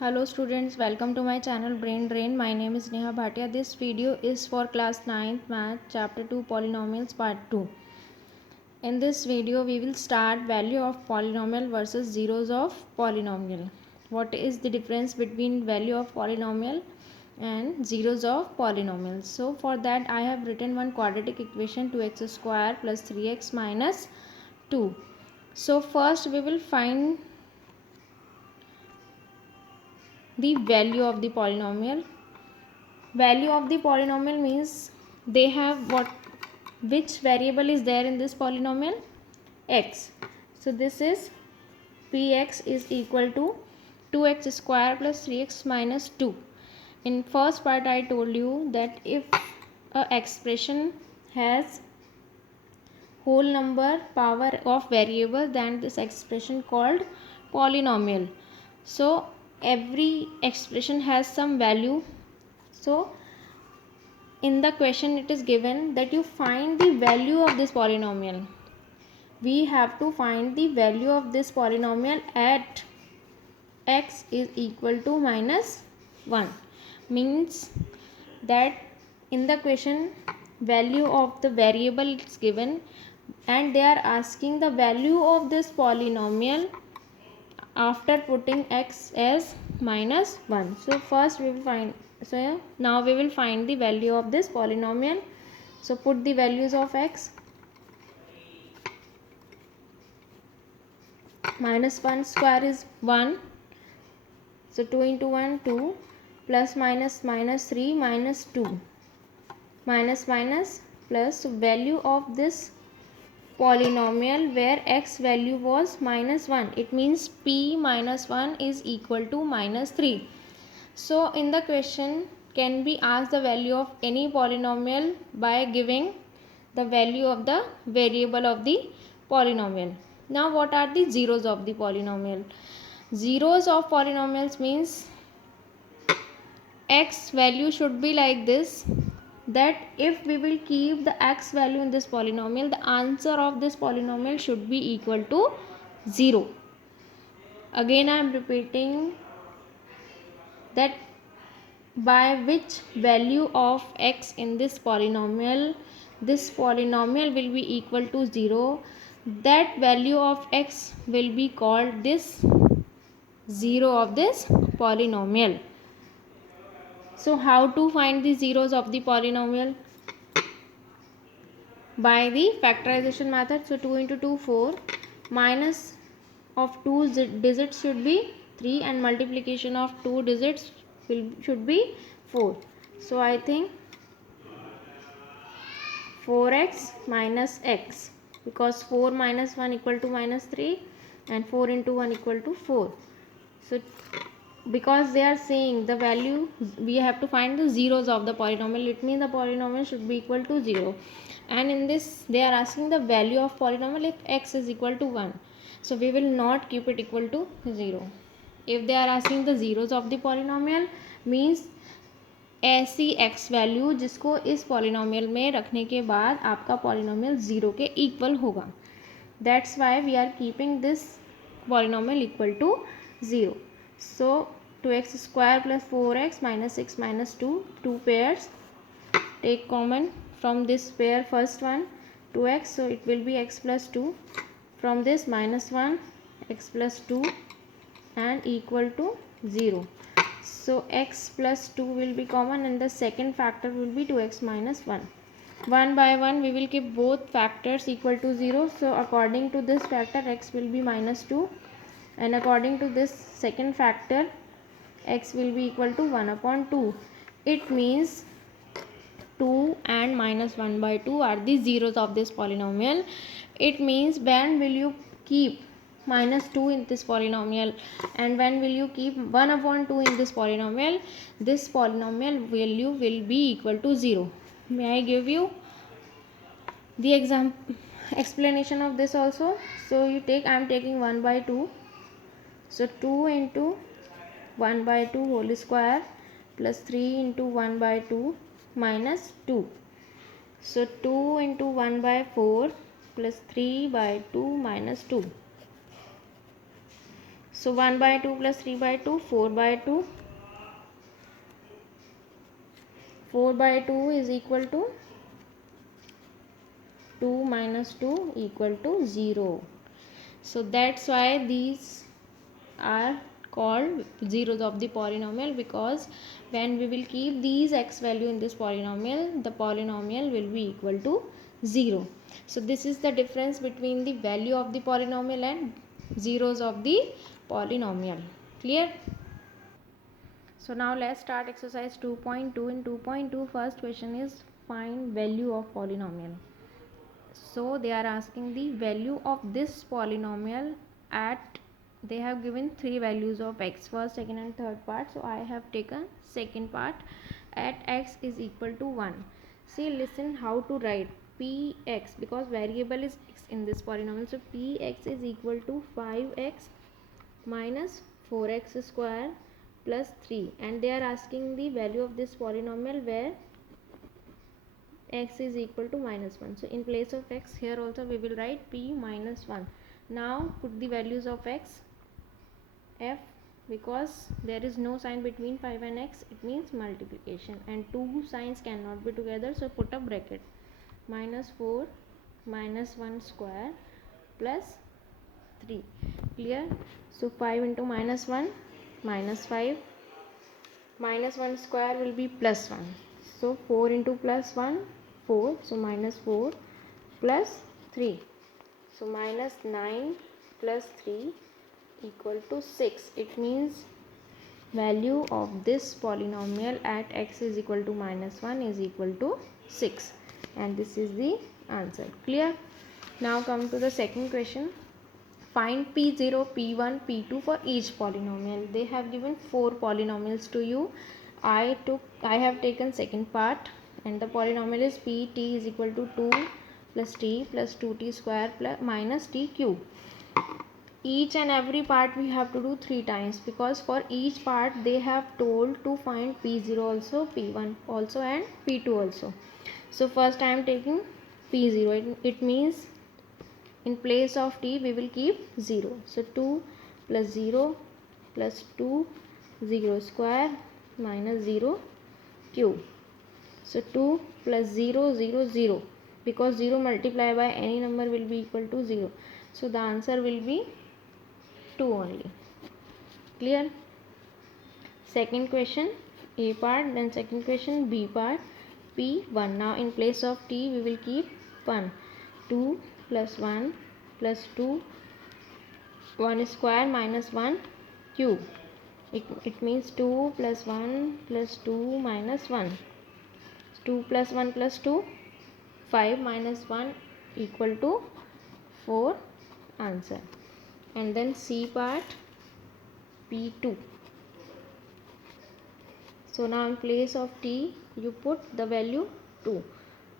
Hello students, welcome to my channel Brain Drain. My name is Neha Bhatia. This video is for class 9th math chapter 2 polynomials part 2. In this video we will start value of polynomial versus zeros of polynomial. What is the difference between value of polynomial and zeros of polynomials? So for that I have written one quadratic equation 2x square plus 3x minus 2. So first we will find the value of the polynomial. Value of the polynomial means they have which variable is there in this polynomial? X. So this is px is equal to 2x square plus 3x minus 2. In first part I told you that if a expression has whole number power of variable, then this expression called polynomial. So every expression has some value. So in the question it is given that you find the value of this polynomial. We have to find the value of this polynomial at x is equal to minus 1. Means that in the question value of the variable is given and they are asking the value of this polynomial after putting x as minus 1. So first we will find, so now we will find the value of this polynomial. So put the values of x. Minus 1 square is 1. So 2 into 1 2 plus minus minus 3 minus 2 minus minus plus. So value of this polynomial where x value was minus 1, it means p minus 1 is equal to minus 3. So in the question can be asked the value of any polynomial by giving the value of the variable of the polynomial. Now what are the zeros of the polynomial? Zeros of polynomials means x value should be like this, that if we will keep the x value in this polynomial, the answer of this polynomial should be equal to 0. Again I am repeating that by which value of x in this polynomial will be equal to 0, that value of x will be called this zero of this polynomial. So how to find the zeros of the polynomial? By the factorization method. So 2 into 2 4, minus of 2 digits should be 3 and multiplication of 2 digits should be 4. So I think 4x minus x, because 4 minus 1 equal to minus 3 and 4 into 1 equal to 4. So because they are saying the value, we have to find the zeros of the polynomial, it means the polynomial should be equal to 0. And in this they are asking the value of polynomial if x is equal to 1. So we will not keep it equal to 0. If they are asking the zeros of the polynomial means ऐसी x value जिसको इस polynomial में रखने के बाद आपका polynomial 0 के equal होगा. That's why we are keeping this polynomial equal to 0. So 2x square plus 4x minus 6 minus 2, 2 pairs, take common from this pair, first one 2x, so it will be x plus 2, from this minus 1 x plus 2 and equal to 0. So x plus 2 will be common and the second factor will be 2x minus 1. One by one we will keep both factors equal to 0. So according to this factor x will be minus 2 and according to this second factor x will be equal to 1 upon 2. It means 2 and minus 1 by 2 are the zeros of this polynomial. It means when will you keep minus 2 in this polynomial and when will you keep 1 upon 2 in this polynomial, this polynomial value will be equal to 0. May I give you the explanation of this also? So you take, I am taking 1 by 2. So 2 into 1 by 2 whole square plus 3 into 1 by 2 minus 2. So 2 into 1 by 4 plus 3 by 2 minus 2. So 1 by 2 plus 3 by 2, 4 by 2. 4 by 2 is equal to 2 minus 2 equal to 0. So that's why these are called zeros of the polynomial, because when we will keep these x value in this polynomial, the polynomial will be equal to 0. So this is the difference between the value of the polynomial and zeros of the polynomial. Clear? So now let's start exercise 2.2. In 2.2, first question is find value of polynomial. So they are asking the value of this polynomial at, they have given three values of x, first, second and third part. So I have taken second part, at x is equal to 1. See, listen how to write px, because variable is x in this polynomial. So px is equal to 5x minus 4x square plus 3, and they are asking the value of this polynomial where x is equal to minus 1. So in place of x, here also we will write p minus 1. Now put the values of x, f, because there is no sign between 5 and x, it means multiplication, and two signs cannot be together, so put a bracket. Minus 4 minus 1 square plus 3. Clear? So 5 into minus 1, minus 5, minus 1 square will be plus 1. So 4 into plus 1, 4. So minus 4 plus 3. So minus 9 plus 3 equal to 6. It means value of this polynomial at x is equal to minus 1 is equal to 6. And this is the answer. Clear? Now come to the second question. Find P0, P1, P2 for each polynomial. They have given 4 polynomials to you. I have taken second part, and the polynomial is Pt is equal to 2 plus t plus 2t square plus minus t cube. Each and every part we have to do 3 times, because for each part they have told to find P0 also, P1 also and P2 also. So first I am taking P0. It means in place of t we will keep 0. So 2 plus 0 plus 2, 0 square minus 0 cube. So 2 plus 0, 0, 0, because 0 multiplied by any number will be equal to 0. So the answer will be 2 only. Clear? Second question A part, then second question B part, P1. Now in place of t we will keep 1. 2 plus 1 plus 2, 1 square minus 1 cube. It means 2 plus 1 plus 2 minus 1. 2 plus 1 plus 2, 5 minus 1 equal to 4. Answer. And then C part, P2. So now in place of t you put the value 2.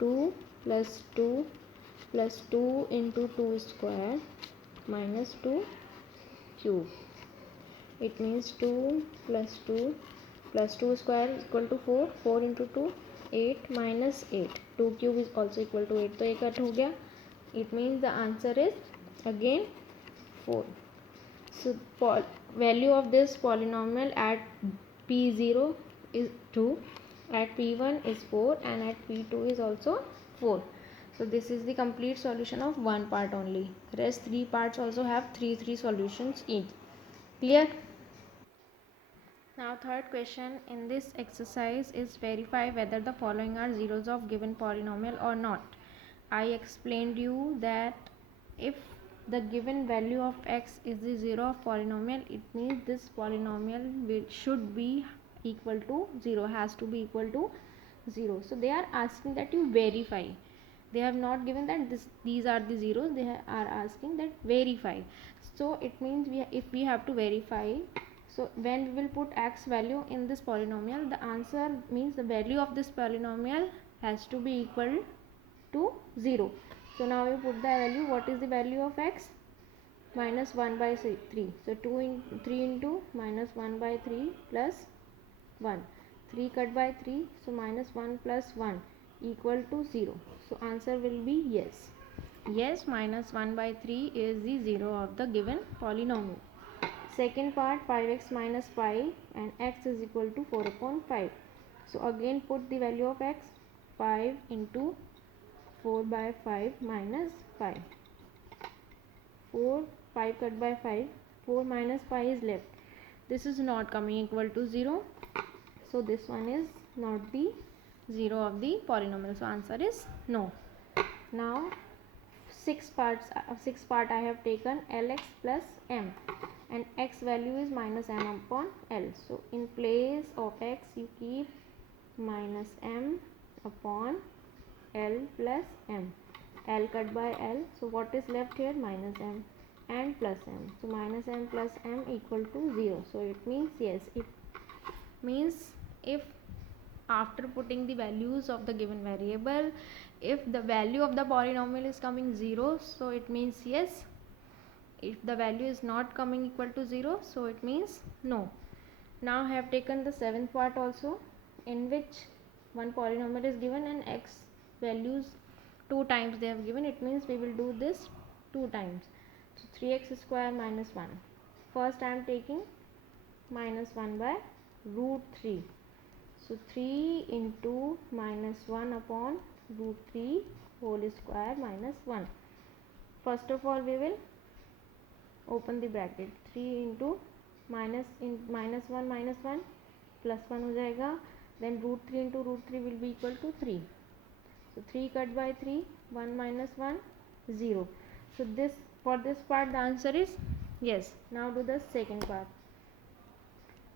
2 plus 2 plus 2 into 2 square minus 2 cube. It means 2 plus 2 plus 2 square is equal to 4. 4 into 2, 8 minus 8. 2 cube is also equal to 8. तो एक cut हो गया. It means the answer is again 4. So value of this polynomial at P0 is 2, at P1 is 4, and at P2 is also 4. So this is the complete solution of one part only. Rest 3 parts also have 3 solutions each. Clear? Now third question in this exercise is verify whether the following are zeros of given polynomial or not. I explained you that if the given value of x is the zero of polynomial, it means this polynomial should be equal to 0, has to be equal to 0. So they are asking that you verify. They have not given that these are the zeros, they are asking that verify. So it means if we have to verify, so when we will put x value in this polynomial, the answer means the value of this polynomial has to be equal to 0. So now you put the value. What is the value of x? Minus 1 by 3. So 3 into minus 1 by 3 plus 1. 3 cut by 3. So minus 1 plus 1 equal to 0. So answer will be yes. Yes, minus 1 by 3 is the 0 of the given polynomial. Second part 5x minus 5 and x is equal to 4 upon 5. So again put the value of x, 5 into 4 by 5 minus 5. 4, 5 cut by 5, 4 minus 5 is left. This is not coming equal to 0. So this one is not the 0 of the polynomial. So answer is no. Now six part I have taken Lx plus m, and x value is minus m upon L. So in place of x you keep minus m upon L plus m. L cut by L, so what is left here? Minus m and plus m. So minus m plus m equal to 0. So it means yes, it means if after putting the values of the given variable, if the value of the polynomial is coming 0, so it means yes. If the value is not coming equal to 0, so it means no. Now I have taken the seventh part also, in which one polynomial is given and x values 2 times they have given. It means we will do this 2 times. So 3x square minus 1. First I am taking minus 1 by root 3. So 3 into minus 1 upon root 3 whole square minus 1. First of all we will open the bracket. 3 into minus 1 plus 1 हो जाएगा. Then root 3 into root 3 will be equal to 3. So 3 cut by 3, 1 minus 1, 0. So this, for this part the answer is yes. Now do the second part.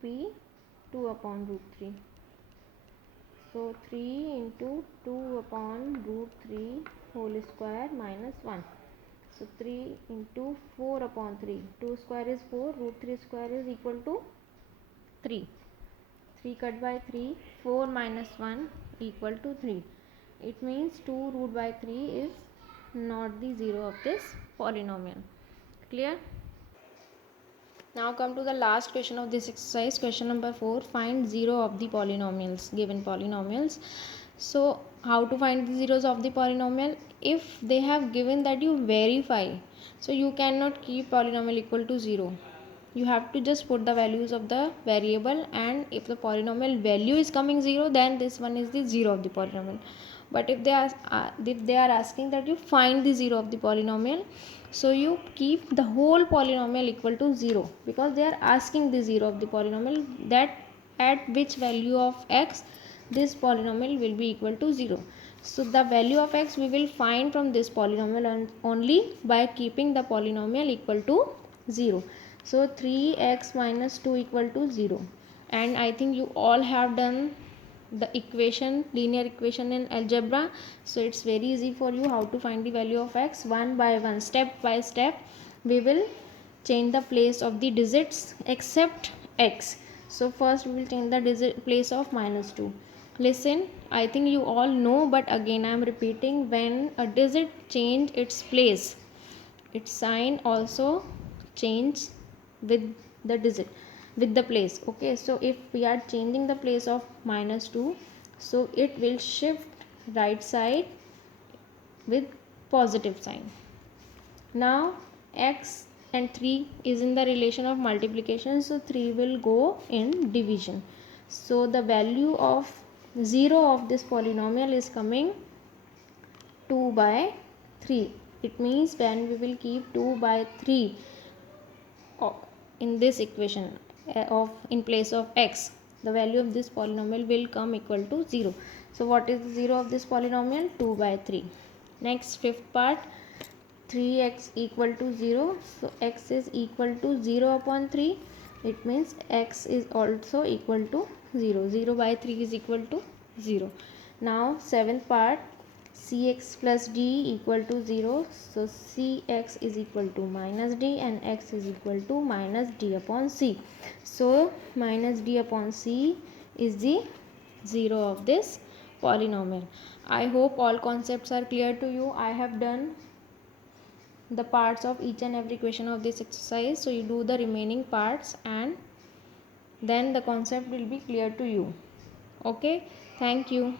P 2 upon root 3. So 3 into 2 upon root 3 whole square minus 1. So 3 into 4 upon 3. 2 square is 4. Root 3 square is equal to 3. 3 cut by 3. 4 minus 1 equal to 3. It means 2 root by 3 is not the 0 of this polynomial. Clear? Now come to the last question of this exercise, question number 4. Find 0 of the polynomials, given polynomials. So how to find the zeros of the polynomial? If they have given that you verify, so you cannot keep polynomial equal to 0. You have to just put the values of the variable, and if the polynomial value is coming 0, then this one is the 0 of the polynomial. But if they are asking that you find the 0 of the polynomial, so you keep the whole polynomial equal to 0, because they are asking the 0 of the polynomial, that at which value of x this polynomial will be equal to 0. So the value of x we will find from this polynomial only by keeping the polynomial equal to 0. So 3x minus 2 equal to 0. And I think you all have done the equation, linear equation in algebra. So it's very easy for you how to find the value of x. One by one, step by step, we will change the place of the digits except x. So first we will change the digit place of minus 2. Listen, I think you all know, but again I am repeating, when a digit change its place, its sign also change with the digit, with the place. Okay, so if we are changing the place of minus 2, so it will shift right side with positive sign. Now x and 3 is in the relation of multiplication, so 3 will go in division. So the value of 0 of this polynomial is coming 2 by 3. It means when we will keep 2 by 3 in this equation of in place of x, the value of this polynomial will come equal to 0. So what is the 0 of this polynomial? 2 by 3. Next, fifth part, 3x equal to 0. So x is equal to 0 upon 3. It means x is also equal to 0. 0 by 3 is equal to 0. Now seventh part, cx plus d equal to 0. So cx is equal to minus d and x is equal to minus d upon c. So minus d upon c is the 0 of this polynomial. I hope all concepts are clear to you. I have done the parts of each and every question of this exercise, so you do the remaining parts and then the concept will be clear to you. Okay, thank you.